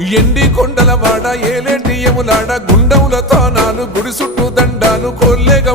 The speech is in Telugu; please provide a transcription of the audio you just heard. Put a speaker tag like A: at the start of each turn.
A: ఎండి కొండల వాడ ఏలేటి గుండవులతో గుండములతో గుడి చుట్టూ దండాలు కొల్లేగ